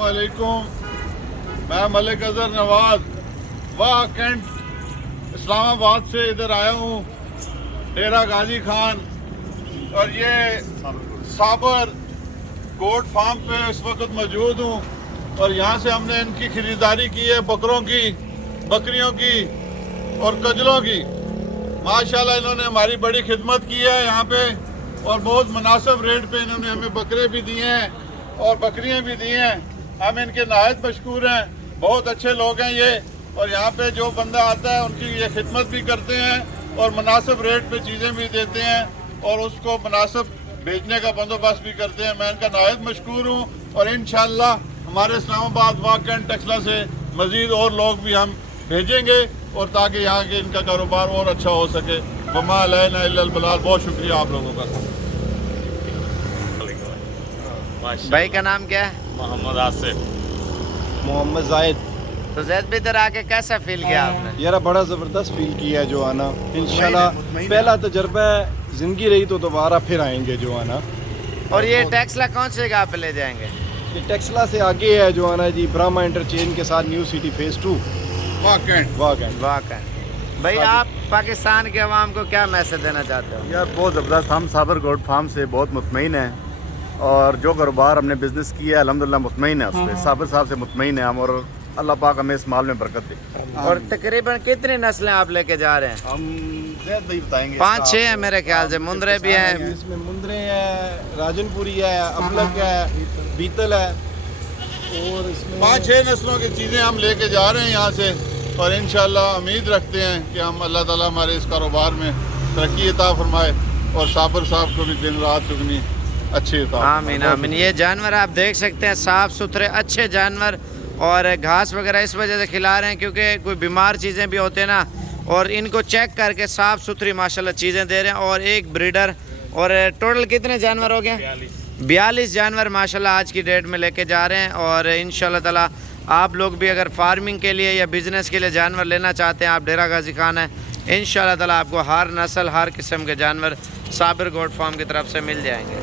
अस्सलामुअलैकुम। मैं मलिक अजहर नवाज वाह कैंट इस्लामाबाद से इधर आया हूँ, डेरा गाजी खान, और ये साबर गोट फार्म पे इस वक्त मौजूद हूँ। और यहाँ से हमने इनकी खरीदारी की है, बकरों की, बकरियों की और कजलों की। माशाल्लाह इन्होंने हमारी बड़ी खिदमत की है यहाँ पे, और बहुत मुनासिब रेट पे इन्होंने हमें बकरे भी दिए हैं और बकरियाँ भी दी हैं। हम इनके नहायत मशकूर हैं, बहुत अच्छे लोग हैं ये। और यहाँ पे जो बंदा आता है उनकी ये खिदमत भी करते हैं और मुनासिब रेट पे चीज़ें भी देते हैं और उसको मुनासिब बेचने का बंदोबस्त भी करते हैं। मैं इनका नहायत मशकूर हूँ, और इंशाअल्लाह हमारे इस्लामाबाद वाकन टेक्सला से मज़ीद और लोग भी हम भेजेंगे, और ताकि यहाँ के इनका कारोबार और अच्छा हो सके। वमा अलैना इल्लल बलाग। बहुत शुक्रिया आप लोगों का। भाई का नाम क्या है? मोहम्मद आसिफ। मोहम्मद जाहिद। तो जैद भी इधर आके कैसा फील किया आपने? यार बड़ा ज़बरदस्त फील किया है जो आना। इंशाल्लाह पहला तजर्बा है, ज़िंदगी रही तो दोबारा फिर आएंगे जो आना। और ये टेक्सला कौन से जगह पे ले जाएंगे? ये टेक्सला से आगे है जो आना जी, ब्राह्मा इंटरचेंज के साथ न्यू सिटी फेज़ 2 वाकन वाकई। भाई आप पाकिस्तान के अवाम को क्या मैसेज देना चाहते हो? यार बहुत ज़बरदस्त, हम साबर गोट फार्म से बहुत मुतमईन हैं, और जो कारोबार हमने बिज़नेस किया है अल्हम्दुलिल्लाह मुतमईन है उस पर। साबर साहब से मुतमईन है हम, और अल्लाह पाक हमें इस माल में बरकत दे। और तकरीबन कितनी नस्लें आप लेके जा रहे हैं? हम ज़ैद भाई बताएंगे। 5-6 है मेरे ख्याल से। मुंदरे भी हैं, इसमें मुंदरे है, राजनपुरी है, अमलक है, बीतल है, और इसमें 5-6 नस्लों की चीज़ें हम लेके जा रहे हैं यहाँ से। और इंशाअल्लाह उम्मीद रखते हैं कि हम अल्लाह ताला हमारे इस कारोबार में तरक्की अता फरमाए, और साबर साहब को भी दिन रात चुगनी अच्छी अता फरमाए। आमीन आमीन। ये जानवर आप देख सकते हैं, साफ़ सुथरे अच्छे जानवर, और घास वगैरह इस वजह से खिला रहे हैं क्योंकि कोई बीमार चीज़ें भी होते हैं ना, और इनको चेक करके साफ़ सुथरी माशाल्लाह चीज़ें दे रहे हैं। और एक ब्रीडर, और टोटल कितने जानवर हो गए? 42 जानवर माशाल्लाह आज की डेट में लेके जा रहे हैं। और इंशाल्लाह ताला आप लोग भी अगर फार्मिंग के लिए या बिज़नेस के लिए जानवर लेना चाहते हैं, आप डेरा गाजी खान है, इंशाल्लाह ताला आपको हर नस्ल हर किस्म के जानवर साबिर गोट फार्म की तरफ से मिल जाएंगे।